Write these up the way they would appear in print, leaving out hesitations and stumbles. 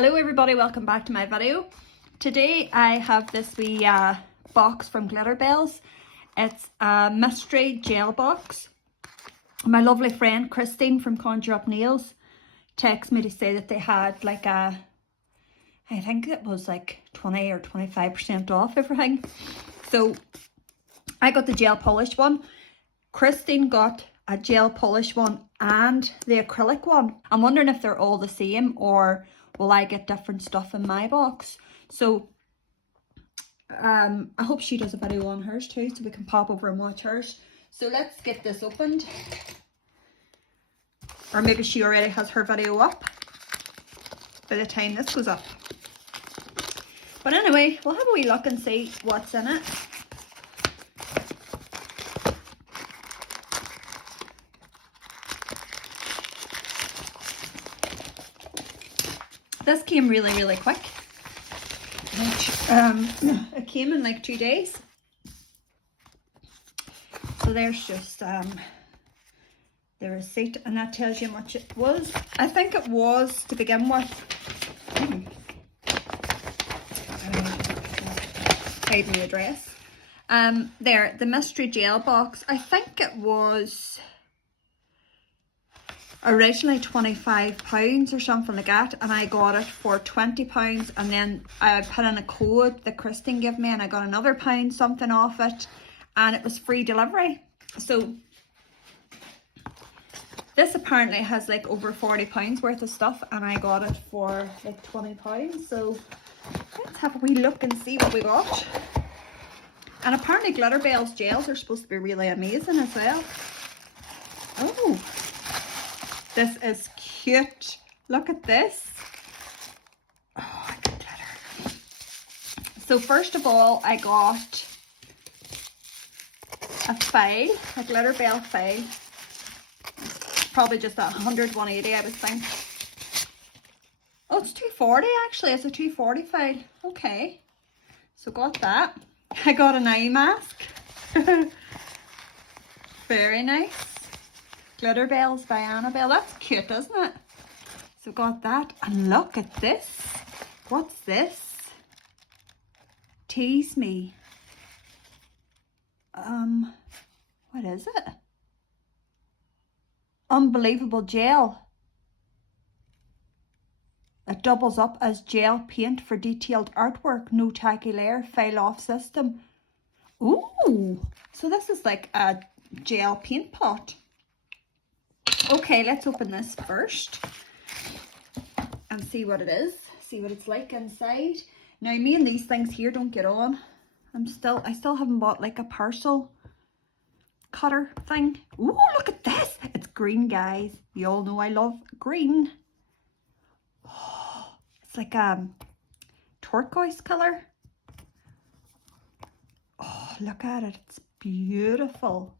Hello everybody, welcome back to my video. Today I have this wee box from Glitterbels. It's a mystery gel box. My lovely friend Christine from Conjure Up Nails texted me to say that they had like I think it was like 20 or 25% off everything. So I got the gel polish one. Christine got a gel polish one and the acrylic one. I'm wondering if they're all the same or will I get different stuff in my box. So I hope she does a video on hers too, so we can pop over and watch hers. So let's get this opened. Or maybe she already has her video up by the time this goes up. But anyway, we'll have a wee look and see what's in it. This came really quick. It came in like 2 days. So there's just the receipt, and that tells you how much it was. I think it was, to begin with, hiding the address. There, the mystery gel box, I think it was originally £25 or something like that, and I got it for £20, and then I put in a code that Christine gave me and I got another pound something off it, and it was free delivery. So this apparently has like over £40 worth of stuff, and I got it for like £20. So let's have a wee look and see what we got. And apparently Glitterbels gels are supposed to be really amazing as well. Oh, this is cute. Look at this. Oh, I got glitter. So first of all, I got a file, a Glitterbel file. Probably just 100, 180, I would think. Oh, it's 240 actually. It's a 240 file. Okay. So got that. I got an eye mask. Very nice. Glitterbels by Annabelle. That's cute, isn't it? So got that. And look at this. What's this? Tease Me. What is it? Unbelievable gel. It doubles up as gel paint for detailed artwork. No tacky layer. File off system. Ooh. So this is like a gel paint pot. Okay, let's open this first and see what it is. See what it's like inside. Now, me and these things here don't get on. I still haven't bought like a parcel cutter thing. Ooh, look at this. It's green, guys. You all know I love green. Oh, it's like a turquoise color. Oh, look at it. It's beautiful.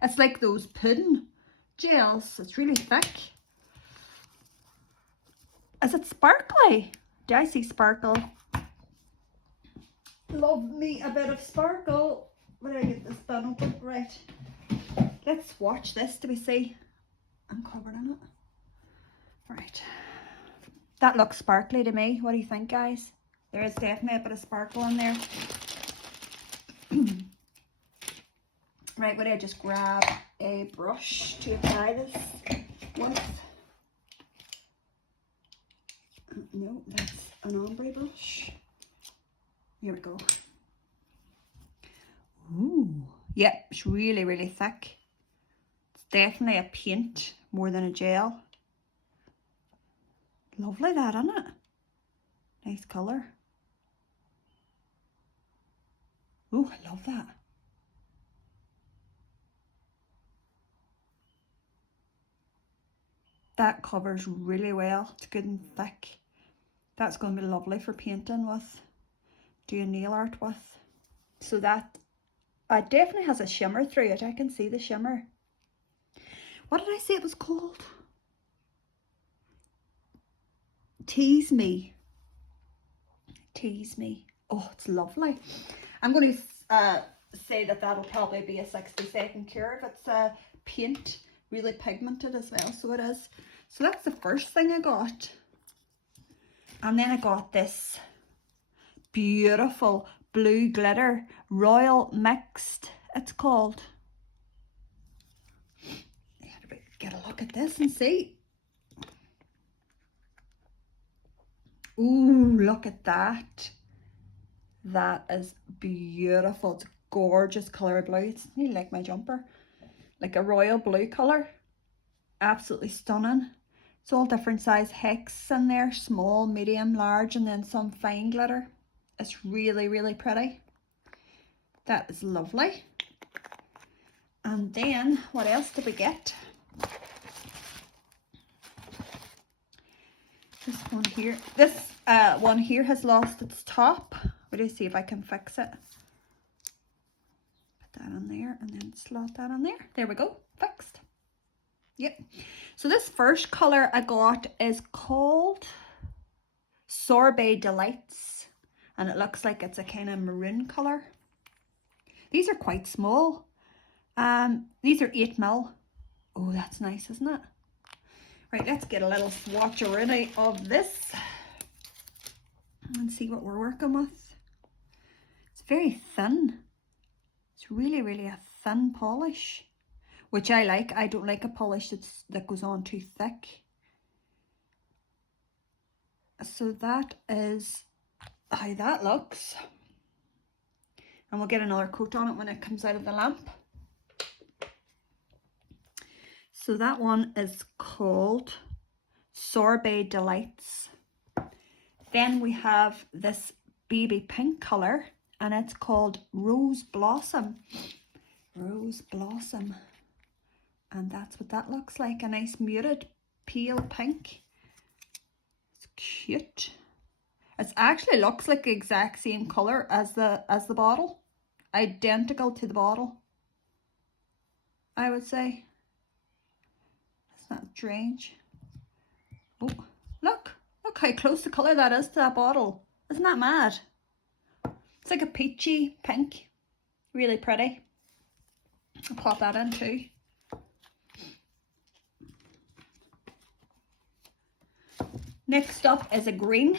It's like those pudding gels. It's really thick. Is it sparkly? Do I see sparkle? Love me a bit of sparkle. Where do I get this done open? Right. Let's watch this. Do we see? I'm covered in it. Right. That looks sparkly to me. What do you think, guys? There is definitely a bit of sparkle in there. Right, would I just grab a brush to apply this with? No, that's an ombre brush. Here we go. Ooh, yeah, it's really thick. It's definitely a paint more than a gel. Lovely that, isn't it? Nice colour. Ooh, I love that. That covers really well. It's good and thick. That's going to be lovely for painting with, doing nail art with. So that it definitely has a shimmer through it. I can see the shimmer. What did I say it was called? Tease Me. Tease Me. Oh, it's lovely. I'm going to say that that'll probably be a 60-second cure if it's a paint. Really pigmented as well, so it is. So that's the first thing I got. And then I got this beautiful blue glitter, Royal Mixed, it's called. Get a look at this and see. Ooh, look at that. That is beautiful. It's a gorgeous colour of blue. It's nearly like my jumper. Like a royal blue colour. Absolutely stunning. It's all different size hex in there. Small, medium, large, and then some fine glitter. It's really, really pretty. That is lovely. And then, what else did we get? This one here. This one here has lost its top. We'll just see if I can fix it. Put that on there and then slot that on there. There we go. Fixed. Yep. So this first colour I got is called Sorbet Delights. And it looks like it's a kind of maroon colour. These are quite small. These are 8mm. Oh, that's nice, isn't it? Right, let's get a little swatcheroo of this and see what we're working with. It's very thin. It's really, really a thin polish, which I like. I don't like a polish that goes on too thick. So that is how that looks. And we'll get another coat on it when it comes out of the lamp. So that one is called Sorbet Delights. Then we have this baby pink colour and it's called Rose Blossom. Rose Blossom. And that's what that looks like. A nice muted pale pink. It's cute. It actually looks like the exact same colour as the bottle. Identical to the bottle, I would say. It's not strange. Oh, look how close the colour that is to that bottle. Isn't that mad? It's like a peachy pink. Really pretty. I'll pop that in too. Next up is a green.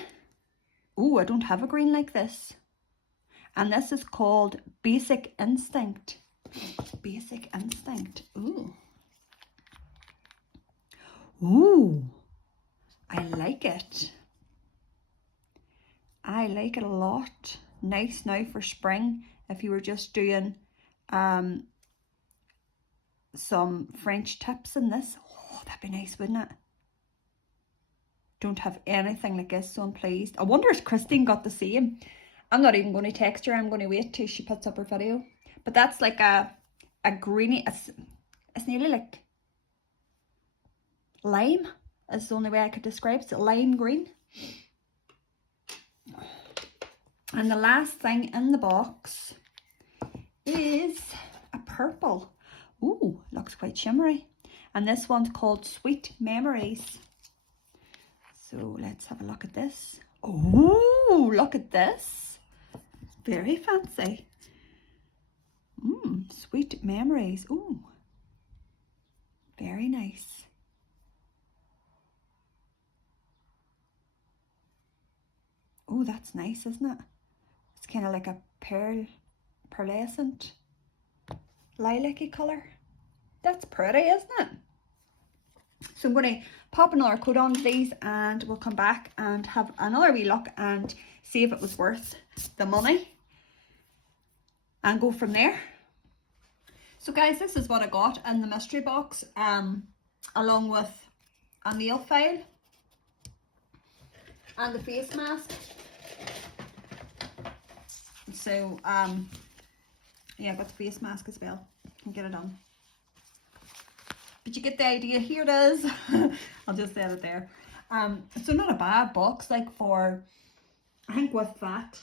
Oh, I don't have a green like this. And this is called Basic Instinct. Basic Instinct. Ooh. Ooh. I like it. I like it a lot. Nice now for spring. If you were just doing some French tips in this. Oh, that'd be nice, wouldn't it? Don't have anything like this, so I'm pleased. I wonder if Christine got the same. I'm not even going to text her. I'm going to wait till she puts up her video. But that's like a greeny. It's nearly like lime. Is the only way I could describe it. It's a lime green. And the last thing in the box is a purple. Ooh, looks quite shimmery. And this one's called Sweet Memories. So let's have a look at this. Oh, look at this. Very fancy. Sweet Memories. Ooh, very nice. Oh, that's nice, isn't it? It's kind of like a pearlescent lilac-y colour. That's pretty, isn't it? So I'm going to pop another coat on these and we'll come back and have another wee look and see if it was worth the money and go from there. So guys, this is what I got in the mystery box, along with a nail file and the face mask. So yeah, I've got the face mask as well. Can get it on. But you get the idea. Here it is. I'll just set it there. So not a bad box, like for, I think with that,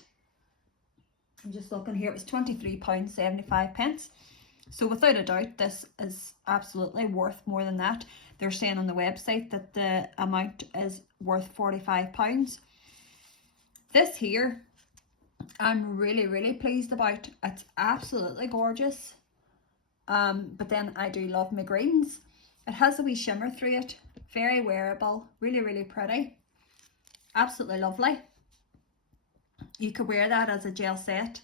I'm just looking here, it was £23.75. So without a doubt, this is absolutely worth more than that. They're saying on the website that the amount is worth £45. This here, I'm really, really pleased about. It's absolutely gorgeous. But then I do love my greens. It has a wee shimmer through it. Very wearable. Really, really pretty. Absolutely lovely. You could wear that as a gel set,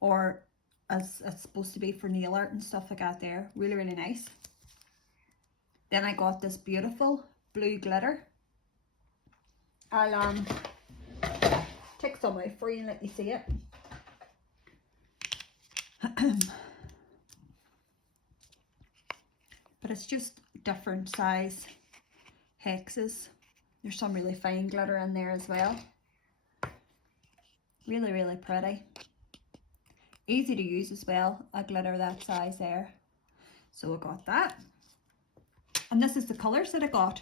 or as it's supposed to be for nail art and stuff like that there. Really, really nice. Then I got this beautiful blue glitter. I'll take some out for you and let you see it. But it's just different size hexes. There's some really fine glitter in there as well. Really, really pretty. Easy to use as well, a glitter that size there. So I got that. And this is the colours that I got.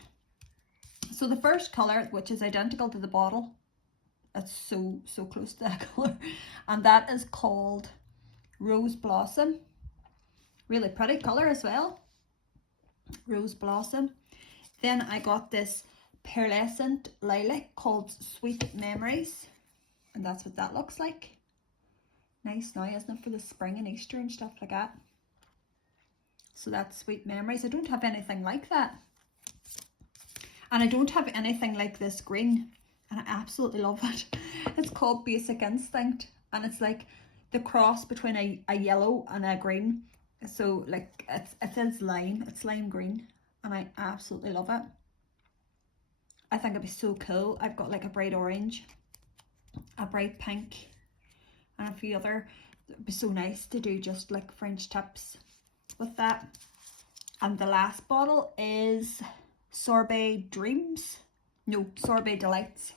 So the first colour, which is identical to the bottle, it's so close to that colour, and that is called Rose Blossom. Really pretty colour as well. Rose Blossom. Then I got this pearlescent lilac called Sweet Memories, and that's what that looks like. Nice now, isn't it, for the spring and Easter and stuff like that. So that's Sweet Memories. I don't have anything like that, and I don't have anything like this green, and I absolutely love it. It's called Basic Instinct, and it's like the cross between a yellow and a green. So like it is lime, it's lime green, and I absolutely love it. I think it'd be so cool. I've got like a bright orange, a bright pink, and a few other. It'd be so nice to do just like French tips with that. And the last bottle is Sorbet Dreams. No, Sorbet Delights.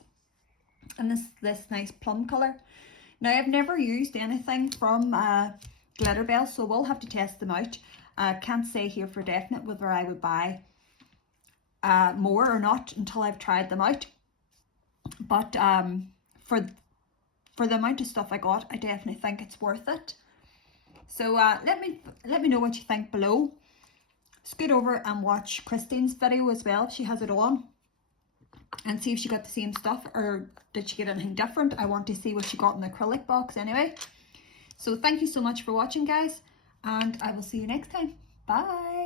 And this nice plum colour. Now I've never used anything from Glitterbels, so we'll have to test them out. I can't say here for definite whether I would buy more or not until I've tried them out. But for the amount of stuff I got, I definitely think it's worth it. So let me know what you think below. Scoot over and watch Christine's video as well. She has it on, and see if she got the same stuff or did she get anything different. I want to see what she got in the acrylic box anyway. So thank you so much for watching, guys, and I will see you next time. Bye.